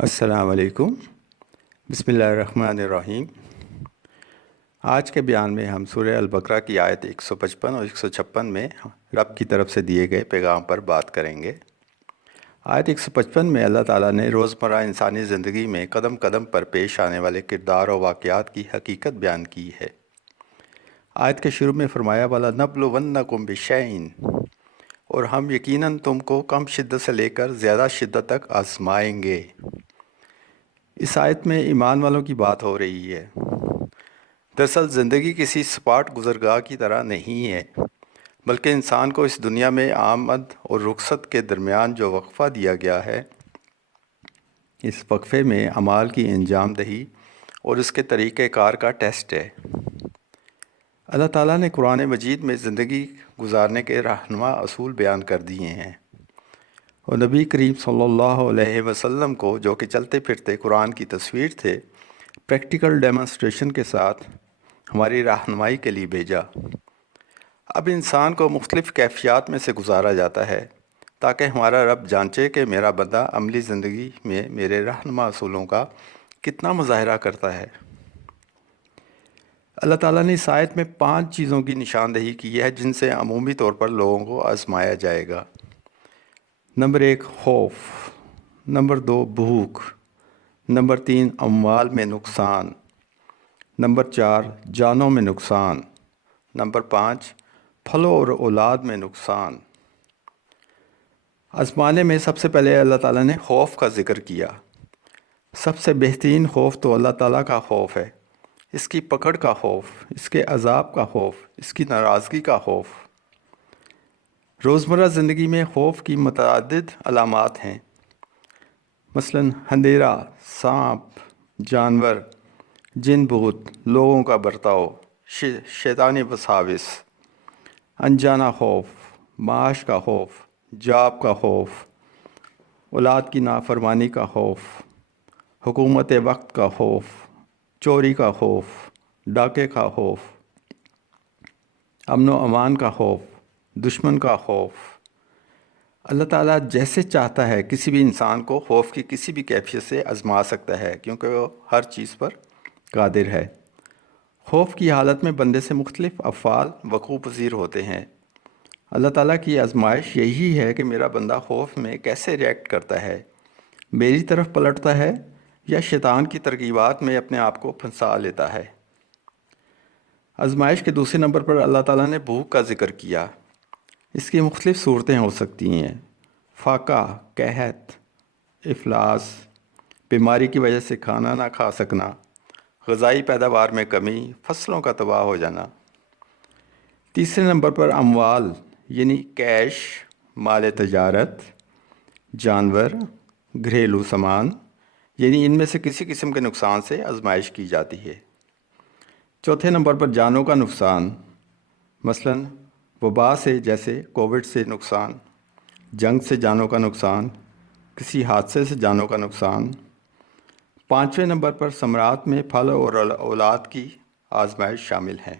السلام علیکم۔ بسم اللہ الرحمن الرحیم۔ آج کے بیان میں ہم سورہ البقرہ کی آیت 155 اور 156 میں رب کی طرف سے دیے گئے پیغام پر بات کریں گے۔ آیت 155 میں اللہ تعالیٰ نے روزمرہ انسانی زندگی میں قدم قدم پر پیش آنے والے کردار و واقعات کی حقیقت بیان کی ہے۔ آیت کے شروع میں فرمایا وَلَنَبْلُوَنَّكُمْ بِشَيْءٍ، اور ہم یقیناً تم کو کم شدت سے لے کر زیادہ شدت تک آزمائیں گے۔ اس آیت میں ایمان والوں کی بات ہو رہی ہے۔ دراصل زندگی کسی سپاٹ گزرگاہ کی طرح نہیں ہے، بلکہ انسان کو اس دنیا میں آمد اور رخصت کے درمیان جو وقفہ دیا گیا ہے، اس وقفے میں اعمال کی انجام دہی اور اس کے طریقہ کار کا ٹیسٹ ہے۔ اللہ تعالیٰ نے قرآن مجید میں زندگی گزارنے کے رہنما اصول بیان کر دیے ہیں، اور نبی کریم صلی اللہ علیہ وسلم کو، جو کہ چلتے پھرتے قرآن کی تصویر تھے، پریکٹیکل ڈیمونسٹریشن کے ساتھ ہماری رہنمائی کے لیے بھیجا۔ اب انسان کو مختلف کیفیات میں سے گزارا جاتا ہے تاکہ ہمارا رب جانچے کہ میرا بندہ عملی زندگی میں میرے رہنما اصولوں کا کتنا مظاہرہ کرتا ہے۔ اللہ تعالیٰ نے اس آیت میں 5 چیزوں کی نشاندہی کی ہے جن سے عمومی طور پر لوگوں کو آزمایا جائے گا۔ نمبر 1 خوف، نمبر 2 بھوک، نمبر 3 اموال میں نقصان، نمبر 4 جانوں میں نقصان، نمبر 5 پھلوں اور اولاد میں نقصان۔ آزمانے میں سب سے پہلے اللہ تعالیٰ نے خوف کا ذکر کیا۔ سب سے بہترین خوف تو اللہ تعالیٰ کا خوف ہے، اس کی پکڑ کا خوف، اس کے عذاب کا خوف، اس کی ناراضگی کا خوف۔ روزمرہ زندگی میں خوف کی متعدد علامات ہیں، مثلاً اندھیرا، سانپ، جانور، جن بھوت، لوگوں کا برتاؤ، شیطانی وساوس، انجانا خوف، معاش کا خوف، جاب کا خوف، اولاد کی نافرمانی کا خوف، حکومت وقت کا خوف، چوری کا خوف، ڈاکے کا خوف، امن و امان کا خوف، دشمن کا خوف۔ اللہ تعالیٰ جیسے چاہتا ہے کسی بھی انسان کو خوف کی کسی بھی کیفیت سے آزما سکتا ہے، کیونکہ وہ ہر چیز پر قادر ہے۔ خوف کی حالت میں بندے سے مختلف افعال وقوع پذیر ہوتے ہیں۔ اللہ تعالیٰ کی آزمائش یہی ہے کہ میرا بندہ خوف میں کیسے ریئیکٹ کرتا ہے، میری طرف پلٹتا ہے یا شیطان کی ترغیبات میں اپنے آپ کو پھنسا لیتا ہے۔ آزمائش کے دوسرے نمبر پر اللہ تعالیٰ نے بھوک کا ذکر کیا۔ اس کی مختلف صورتیں ہو سکتی ہیں، فاقہ، قحط، افلاس، بیماری کی وجہ سے کھانا نہ کھا سکنا، غذائی پیداوار میں کمی، فصلوں کا تباہ ہو جانا۔ تیسرے نمبر پر اموال یعنی کیش، مال تجارت، جانور، گھریلو سامان، یعنی ان میں سے کسی قسم کے نقصان سے آزمائش کی جاتی ہے۔ چوتھے نمبر پر جانوں کا نقصان، مثلاً وبا سے، جیسے کووڈ سے نقصان، جنگ سے جانوں کا نقصان، کسی حادثے سے جانوں کا نقصان۔ پانچویں نمبر پر ثمرات میں پھل اور اولاد کی آزمائش شامل ہے۔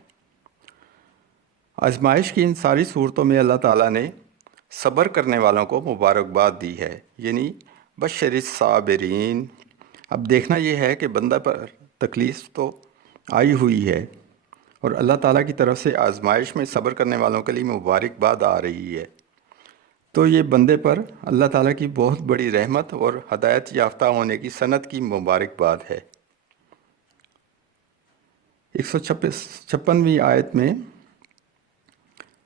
آزمائش کی ان ساری صورتوں میں اللہ تعالیٰ نے صبر کرنے والوں کو مبارکباد دی ہے، یعنی بشر الصابرین۔ اب دیکھنا یہ ہے کہ بندہ پر تکلیف تو آئی ہوئی ہے، اور اللہ تعالیٰ کی طرف سے آزمائش میں صبر کرنے والوں کے لیے مبارکباد آ رہی ہے، تو یہ بندے پر اللہ تعالیٰ کی بہت بڑی رحمت اور ہدایت یافتہ ہونے کی سند کی مبارکباد ہے۔ 156ویں آیت میں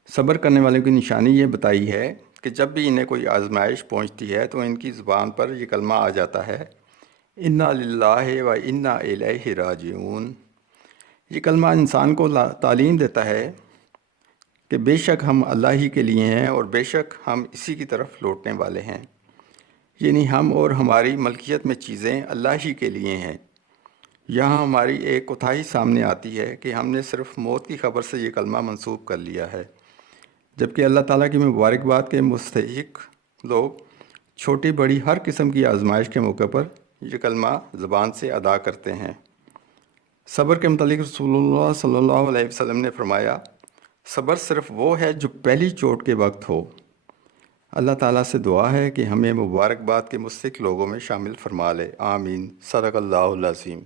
صبر کرنے والوں کی نشانی یہ بتائی ہے کہ جب بھی انہیں کوئی آزمائش پہنچتی ہے تو ان کی زبان پر یہ کلمہ آ جاتا ہے، انا للہ و انا الیہ راجعون۔ یہ کلمہ انسان کو تعلیم دیتا ہے کہ بے شک ہم اللہ ہی کے لیے ہیں اور بے شک ہم اسی کی طرف لوٹنے والے ہیں، یعنی ہم اور ہماری ملکیت میں چیزیں اللہ ہی کے لیے ہیں۔ یہاں ہماری ایک کوتاہی سامنے آتی ہے کہ ہم نے صرف موت کی خبر سے یہ کلمہ منسوب کر لیا ہے، جبکہ اللہ تعالیٰ کی مبارکباد کے مستحق لوگ چھوٹی بڑی ہر قسم کی آزمائش کے موقع پر یہ کلمہ زبان سے ادا کرتے ہیں۔ صبر کے متعلق رسول اللہ صلی اللہ علیہ وسلم نے فرمایا، صبر صرف وہ ہے جو پہلی چوٹ کے وقت ہو، اللہ تعالیٰ سے دعا ہے کہ ہمیں مبارکباد کے مستحق لوگوں میں شامل فرما لے، آمین۔ صدق اللہ العظیم۔